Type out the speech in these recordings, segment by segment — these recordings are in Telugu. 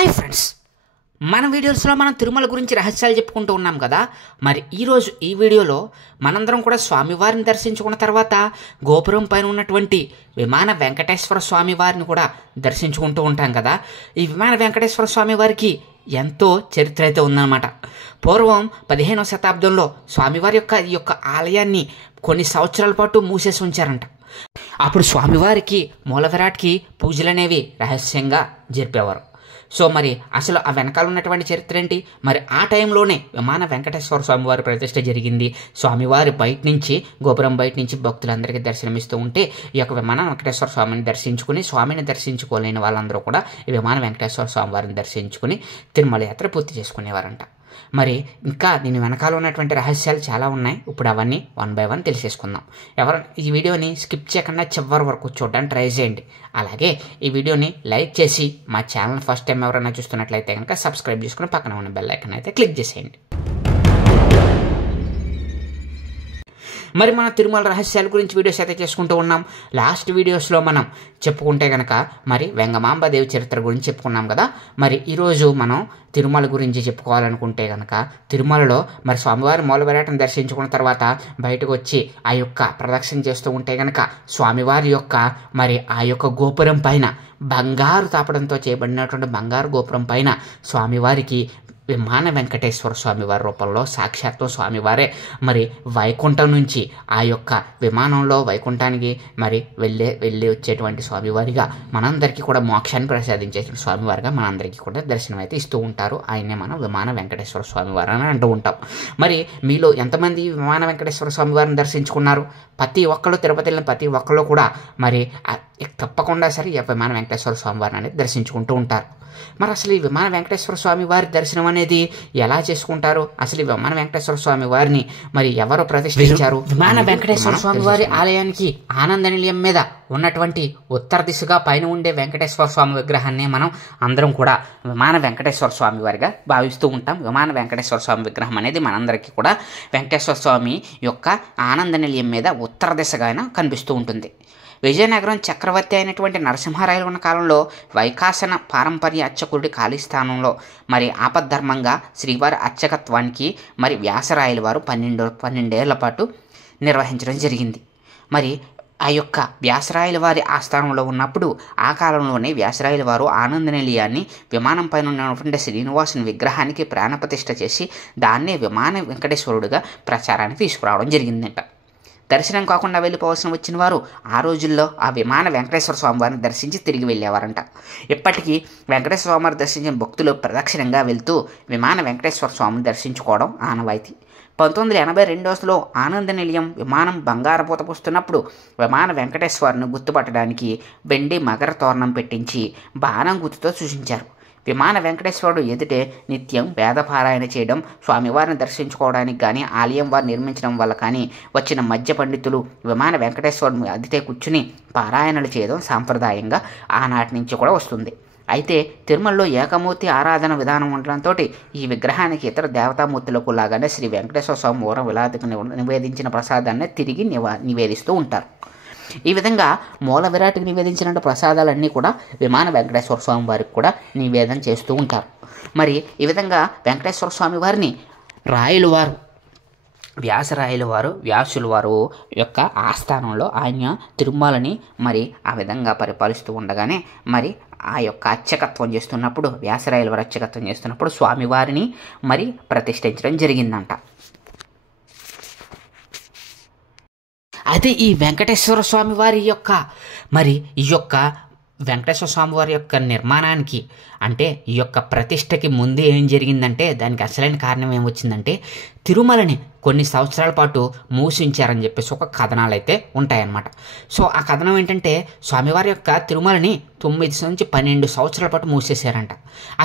హాయ్ ఫ్రెండ్స్, మన వీడియోస్లో మనం తిరుమల గురించి రహస్యాలు చెప్పుకుంటూ ఉన్నాం కదా. మరి ఈరోజు ఈ వీడియోలో మనందరం కూడా స్వామివారిని దర్శించుకున్న తర్వాత గోపురం పైన ఉన్నటువంటి విమాన వెంకటేశ్వర స్వామి వారిని కూడా దర్శించుకుంటూ ఉంటాం కదా. ఈ విమాన వెంకటేశ్వర స్వామి వారికి ఎంతో చరిత్ర అయితే ఉందన్నమాట. పూర్వం 15వ శతాబ్దంలో స్వామివారి ఈ యొక్క ఆలయాన్ని కొన్ని సంవత్సరాల పాటు మూసేసి ఉంచారంట. అప్పుడు స్వామివారికి మూల విరాట్కి పూజలు అనేవి రహస్యంగా జరిపేవారు. సో మరి అసలు ఆ వెనకాల ఉన్నటువంటి చరిత్ర ఏంటి? మరి ఆ టైంలోనే విమాన వెంకటేశ్వర స్వామివారి ప్రతిష్ఠ జరిగింది. స్వామివారి బయట నుంచి, గోపురం బయట నుంచి భక్తులందరికీ దర్శనమిస్తూ ఉంటే ఈ యొక్క విమాన వెంకటేశ్వర స్వామిని దర్శించుకుని, స్వామిని దర్శించుకోలేని వాళ్ళందరూ కూడా ఈ విమాన వెంకటేశ్వర స్వామివారిని దర్శించుకుని తిరుమల యాత్ర పూర్తి చేసుకునేవారంట. మరి ఇంకా దీని వెనకాల ఉన్నటువంటి రహస్యాలు చాలా ఉన్నాయి. ఇప్పుడు అవన్నీ 1 by 1 తెలిసేసుకుందాం. ఈ వీడియోని స్కిప్ చేయకుండా చివరి వరకు చూడడానికి ట్రై చేయండి. అలాగే ఈ వీడియోని లైక్ చేసి మా ఛానల్ ఫస్ట్ టైం ఎవరైనా చూస్తున్నట్లయితే కనుక సబ్స్క్రైబ్ చేసుకుని పక్కన ఉన్న బెల్ ఐకాన్ అయితే క్లిక్ చేసేయండి. మరి మన తిరుమల రహస్యాల గురించి వీడియోస్ అయితే చేసుకుంటూ ఉన్నాం. లాస్ట్ వీడియోస్లో మనం చెప్పుకుంటే కనుక మరి వెంగమాంబదేవి చరిత్ర గురించి చెప్పుకున్నాం కదా. మరి ఈరోజు మనం తిరుమల గురించి చెప్పుకోవాలనుకుంటే కనుక తిరుమలలో మరి స్వామివారి మూల విరాటను దర్శించుకున్న తర్వాత బయటకు వచ్చి ఆ యొక్క ప్రదక్షిణ చేస్తూ ఉంటే కనుక స్వామివారి యొక్క మరి ఆ యొక్క గోపురం పైన బంగారు తాపడంతో చేయబడినటువంటి బంగారు గోపురం పైన స్వామివారికి విమాన వెంకటేశ్వర స్వామివారి రూపంలో సాక్షాత్తు స్వామివారే మరి వైకుంఠం నుంచి ఆ యొక్క విమానంలో వైకుంఠానికి మరి వెళ్ళి వచ్చేటువంటి స్వామివారిగా మనందరికీ కూడా మోక్షాన్ని ప్రసాదించే స్వామివారిగా మనందరికీ కూడా దర్శనం అయితే ఇస్తూ ఉంటారు. ఆయనే మనం విమాన వెంకటేశ్వర స్వామివారు అని అంటూ ఉంటాం. మరి మీలో ఎంతమంది విమాన వెంకటేశ్వర స్వామివారిని దర్శించుకున్నారు? ప్రతి ఒక్కరు తిరుపతి వెళ్ళిన ప్రతి ఒక్కరు కూడా మరి తప్పకుండా సరే ఈ విమాన వెంకటేశ్వర స్వామివారిని అనేది దర్శించుకుంటూ ఉంటారు. మరి అసలు ఈ విమాన వెంకటేశ్వర స్వామి వారి దర్శనం అనేది ఎలా చేసుకుంటారు? అసలు ఈ విమాన వెంకటేశ్వర స్వామి వారిని మరి ఎవరు ప్రతిష్ఠించారు? విమాన వెంకటేశ్వర స్వామి వారి ఆలయానికి ఆనంద నిలయం మీద ఉన్నటువంటి ఉత్తర దిశగా పైన ఉండే వెంకటేశ్వర స్వామి విగ్రహాన్ని మనం అందరం కూడా విమాన వెంకటేశ్వర స్వామి వారిగా భావిస్తూ ఉంటాం. విమాన వెంకటేశ్వర స్వామి విగ్రహం అనేది మనందరికీ కూడా వెంకటేశ్వర స్వామి యొక్క ఆనంద నిలయం మీద ఉత్తర దిశగా కనిపిస్తూ ఉంటుంది. విజయనగరం చక్రవర్తి అయినటువంటి నరసింహరాయలు ఉన్న కాలంలో వైకాసన పారంపర్య అర్చకుడి ఖాళీ స్థానంలో మరి ఆపద్ధర్మంగా శ్రీవారి అర్చకత్వానికి మరి వ్యాసరాయల వారు 12 ఏళ్ల పాటు నిర్వహించడం జరిగింది. మరి ఆ యొక్క వ్యాసరాయల వారి ఆస్థానంలో ఉన్నప్పుడు ఆ కాలంలోనే వ్యాసరాయల వారు ఆనంద నిలయాన్ని విమానం పైన ఉన్నటువంటి శ్రీనివాసుని విగ్రహానికి ప్రాణప్రతిష్ఠ చేసి దాన్నే విమాన వెంకటేశ్వరుడిగా ప్రచారానికి తీసుకురావడం జరిగిందంట. దర్శనం కాకుండా వెళ్ళిపోవాల్సిన వచ్చిన వారు ఆ రోజుల్లో ఆ విమాన వెంకటేశ్వర స్వామివారిని దర్శించి తిరిగి వెళ్ళేవారంట. ఇప్పటికీ వెంకటేశ్వర స్వామివారి దర్శించిన భక్తులు ప్రదక్షిణంగా వెళ్తూ విమాన వెంకటేశ్వర స్వామిని దర్శించుకోవడం ఆనవాయితీ. 1982లో ఆనంద నిలయం విమానం బంగారపూత పూస్తున్నప్పుడు విమాన వెంకటేశ్వరుని గుర్తుపట్టడానికి వెండి మకర తోరణం పెట్టించి బాణం గుర్తుతో సూచించారు. విమాన వెంకటేశ్వరుడు ఎదుటే నిత్యం వేదపారాయణ చేయడం, స్వామివారిని దర్శించుకోవడానికి కానీ ఆలయం వారు నిర్మించడం వల్ల కానీ వచ్చిన మధ్య పండితులు విమాన వెంకటేశ్వరుని అదితే కూర్చుని పారాయణలు చేయడం సాంప్రదాయంగా ఆనాటి నుంచి కూడా వస్తుంది. అయితే తిరుమలలో ఏకమూర్తి ఆరాధన విధానం ఉండడంతో ఈ విగ్రహానికి ఇతర దేవతామూర్తులకు లాగానే శ్రీ వెంకటేశ్వర స్వామి ఊరం విలాదికి నివేదించిన ప్రసాదాన్ని తిరిగి నివేదిస్తూ ఉంటారు. ఈ విధంగా మూల విరాట్కి నివేదించిన ప్రసాదాలన్నీ కూడా విమాన వెంకటేశ్వర స్వామి వారికి కూడా నివేదన చేస్తూ ఉంటారు. మరి ఈ విధంగా వెంకటేశ్వర స్వామి వారిని వ్యాసరాయల వారు వ్యాసుల వారు యొక్క ఆస్థానంలో ఆయన తిరుమలని మరి ఆ విధంగా పరిపాలిస్తూ ఉండగానే మరి ఆ యొక్క అర్చకత్వం చేస్తున్నప్పుడు వ్యాసరాయల వారు అర్చకత్వం చేస్తున్నప్పుడు స్వామివారిని మరి ప్రతిష్ఠించడం జరిగిందంట. అయితే ఈ వెంకటేశ్వర స్వామి వారి యొక్క మరి ఈ యొక్క వెంకటేశ్వర స్వామి వారి యొక్క నిర్మాణానికి అంటే ఈ యొక్క ప్రతిష్టకి ముందే ఏం జరిగిందంటే దానికి అసలైన కారణం ఏమొచ్చిందంటే తిరుమలని కొన్ని సంవత్సరాల పాటు మూసించారని చెప్పేసి ఒక కథనాలు అయితే ఉంటాయన్నమాట. సో ఆ కథనం ఏంటంటే స్వామివారి యొక్క తిరుమలని 9 నుంచి 12 సంవత్సరాల పాటు మూసేశారంట.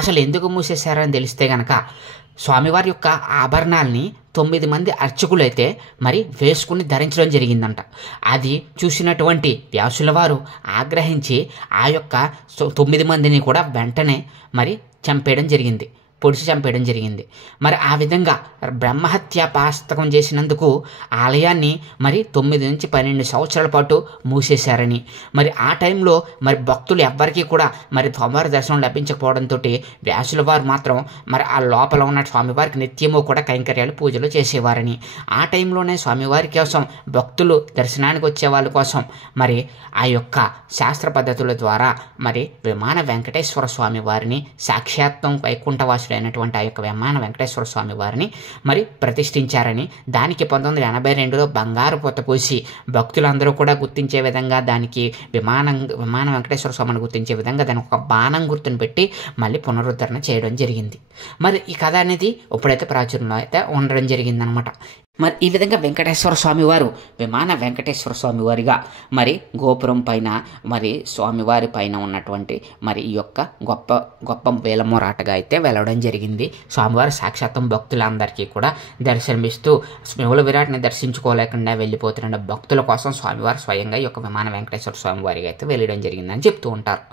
అసలు ఎందుకు మూసేశారని తెలిస్తే కనుక స్వామివారి యొక్క ఆభరణాలని 9 మంది అర్చకులైతే మరి వేసుకుని ధరించడం జరిగిందంట. అది చూసినటువంటి వ్యాసుల వారు ఆగ్రహించి ఆ యొక్క 9 మందిని కూడా వెంటనే మరి చంపేయడం జరిగింది. పొడిచి చంపేయడం జరిగింది. మరి ఆ విధంగా బ్రహ్మహత్య పాస్తకం చేసినందుకు ఆలయాన్ని మరి 9 నుంచి 12 సంవత్సరాల పాటు మూసేశారని, మరి ఆ టైంలో మరి భక్తులు ఎవ్వరికీ కూడా మరి స్వామివారి దర్శనం లభించకపోవడంతో వ్యాసుల వారు మాత్రం మరి ఆ లోపల ఉన్న స్వామివారికి నిత్యము కూడా కైంకర్యాలు పూజలు చేసేవారని, ఆ టైంలోనే స్వామివారి కోసం భక్తులు దర్శనానికి వచ్చే వాళ్ళ కోసం మరి ఆ యొక్క శాస్త్ర పద్ధతుల ద్వారా మరి విమాన వెంకటేశ్వర స్వామి వారిని సాక్షాత్తం వైకుంఠవాసుడైనటువంటి ఆ యొక్క విమాన వెంకటేశ్వర స్వామి వారిని మరి ప్రతిష్ఠించారని, దానికి 1982లో బంగారు పొత్త పూసి భక్తులందరూ కూడా గుర్తించే విధంగా దానికి విమాన వెంకటేశ్వర స్వామిని గుర్తించే విధంగా దానికి ఒక బాణం గుర్తును పెట్టి మళ్ళీ పునరుద్ధరణ చేయడం జరిగింది. మరి ఈ కథ అనేది ఇప్పుడైతే ప్రాచుర్యంలో అయితే ఉండడం జరిగిందనమాట. మరి ఈ విధంగా వెంకటేశ్వర స్వామి వారు విమాన వెంకటేశ్వర స్వామి వారిగా మరి గోపురం పైన మరి స్వామివారి పైన ఉన్నటువంటి మరి ఈ యొక్క గొప్ప వేలమోరాటగా అయితే వెళ్ళడం జరిగింది. స్వామివారి సాక్షాత్తం భక్తులందరికీ కూడా దర్శనమిస్తూ మూల విరాట్ని దర్శించుకోలేకుండా వెళ్ళిపోతున్న భక్తుల కోసం స్వామివారు స్వయంగా ఈ యొక్క విమాన వెంకటేశ్వర స్వామి వారికి అయితే వెళ్ళడం జరిగిందని చెప్తూ ఉంటారు.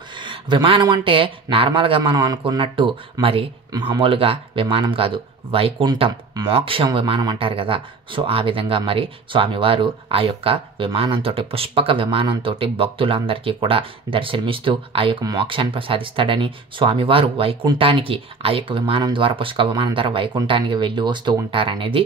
విమానం అంటే నార్మల్గా మనం అనుకున్నట్టు మరి మామూలుగా విమానం కాదు, వైకుంఠం మోక్షం విమానం అంటారు కదా. సో ఆ విధంగా మరి స్వామివారు ఆ యొక్క విమానంతో పుష్పక విమానంతో భక్తులందరికీ కూడా దర్శనమిస్తూ ఆ యొక్క మోక్షాన్ని ప్రసాదిస్తాడని, స్వామివారు వైకుంఠానికి ఆ యొక్క విమానం ద్వారా పుష్పక విమానం ద్వారా వైకుంఠానికి వెళ్ళి వస్తూ ఉంటారనేది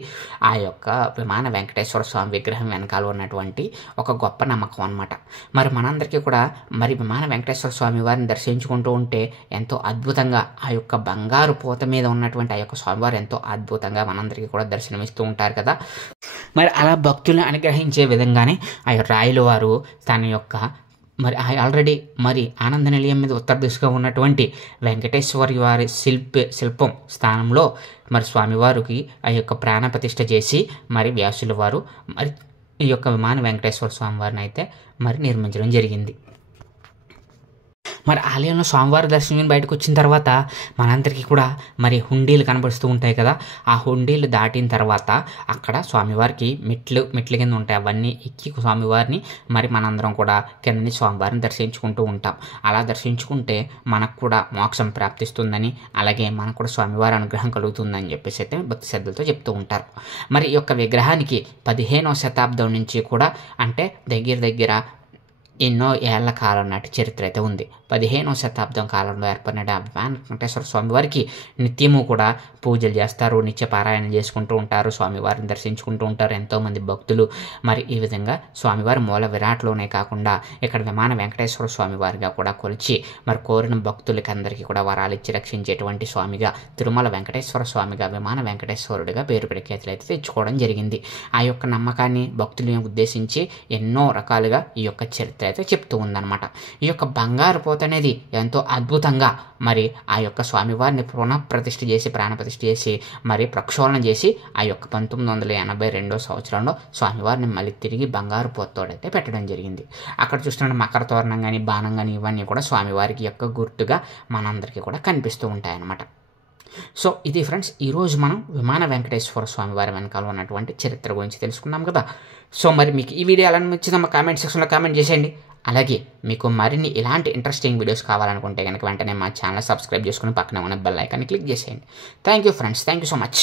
ఆ యొక్క విమాన వెంకటేశ్వర స్వామి విగ్రహం వెనకాల ఉన్నటువంటి ఒక గొప్ప నమ్మకం అన్నమాట. మరి మనందరికీ కూడా మరి విమాన వెంకటేశ్వర స్వామి వారిని దర్శించుకుంటూ ఉంటే ఎంతో అద్భుతంగా ఆ యొక్క బంగారు పూత మీద ఉన్నటువంటి ఆ యొక్క స్వామివారు ఎంతో అద్భుతంగా మనందరికీ కూడా దర్శనమిస్తూ ఉంటారు కదా. మరి అలా భక్తులను అనుగ్రహించే విధంగానే ఆ రాయల వారు తన యొక్క మరి ఆల్రెడీ మరి ఆనంద నిలయం మీద ఉత్తర దిశగా ఉన్నటువంటి వెంకటేశ్వరి వారి శిల్పం స్థానంలో మరి స్వామివారికి ఆ యొక్క ప్రాణప్రతిష్ఠ చేసి మరి వ్యాసుల వారు మరి ఈ యొక్క విమాన వెంకటేశ్వర స్వామి వారిని అయితే మరి నిర్మించడం జరిగింది. మరి ఆలయంలో స్వామివారి దర్శనం బయటకు వచ్చిన తర్వాత మనందరికీ కూడా మరి హుండీలు కనబడుతూ ఉంటాయి కదా. ఆ హుండీలు దాటిన తర్వాత అక్కడ స్వామివారికి మెట్లు కింద ఉంటాయి, అవన్నీ ఎక్కి స్వామివారిని మరి మనందరం కూడా కిందని స్వామివారిని దర్శించుకుంటూ ఉంటాం. అలా దర్శించుకుంటే మనకు కూడా మోక్షం ప్రాప్తిస్తుందని, అలాగే మనకు కూడా స్వామివారి అనుగ్రహం కలుగుతుందని చెప్పేసి అయితే భక్తి శ్రద్ధలతో చెప్తూ ఉంటారు. మరి ఈ యొక్క విగ్రహానికి 15వ శతాబ్దం నుంచి కూడా అంటే దగ్గర ఎన్నో ఏళ్ల కాలం నాటి చరిత్ర అయితే ఉంది. 15వ శతాబ్దం కాలంలో ఏర్పడిన వెంకటేశ్వర స్వామి వారికి నిత్యము కూడా పూజలు చేస్తారు, నిత్య పారాయణ చేసుకుంటూ ఉంటారు, స్వామివారిని దర్శించుకుంటూ ఉంటారు ఎంతోమంది భక్తులు. మరి ఈ విధంగా స్వామివారి మూల విరాట్లోనే కాకుండా ఇక్కడ విమాన వెంకటేశ్వర స్వామి వారిగా కూడా కొలిచి మరి కోరిన భక్తులకి అందరికీ కూడా వరాలు ఇచ్చి రక్షించేటువంటి స్వామిగా, తిరుమల వెంకటేశ్వర స్వామిగా, విమాన వెంకటేశ్వరుడిగా పేరు ప్రఖ్యాతులు అయితే తెచ్చుకోవడం జరిగింది. ఆ యొక్క నమ్మకాన్ని భక్తులను ఉద్దేశించి ఎన్నో రకాలుగా ఈ యొక్క చరిత్ర అయితే చెప్తూ ఉందన్నమాట. ఈ యొక్క బంగారు పోత అనేది ఎంతో అద్భుతంగా మరి ఆ యొక్క స్వామివారిని పునఃప్రతిష్ఠ చేసి ప్రాణప్రతిష్ఠ చేసి మరి ప్రక్షాళన చేసి ఆ యొక్క 1982 సంవత్సరంలో స్వామివారిని మళ్ళీ తిరిగి బంగారు పోతోడైతే పెట్టడం జరిగింది. అక్కడ చూస్తున్న మకర తోరణం కానీ బాణం కానీ ఇవన్నీ కూడా స్వామివారికి యొక్క గుర్తుగా మనందరికీ కూడా కనిపిస్తూ ఉంటాయన్నమాట. సో ఇది ఫ్రెండ్స్, ఈరోజు మనం విమాన వెంకటేశ్వర స్వామి వారి వెనకాల ఉన్నటువంటి చరిత్ర గురించి తెలుసుకున్నాం కదా. సో మరి మీకు ఈ వీడియో ఎలా అనిపించిందో మా కామెంట్ సెక్షన్లో కామెంట్ చేసేయండి. అలాగే మీకు మరిన్ని ఇలాంటి ఇంట్రెస్టింగ్ వీడియోస్ కావాలనుకుంటే కనుక వెంటనే మా ఛానల్ సబ్స్క్రైబ్ చేసుకుని పక్కన ఉన్న బెల్ ఐకాన్ని క్లిక్ చేసేయండి. Thank you friends, thank you so much.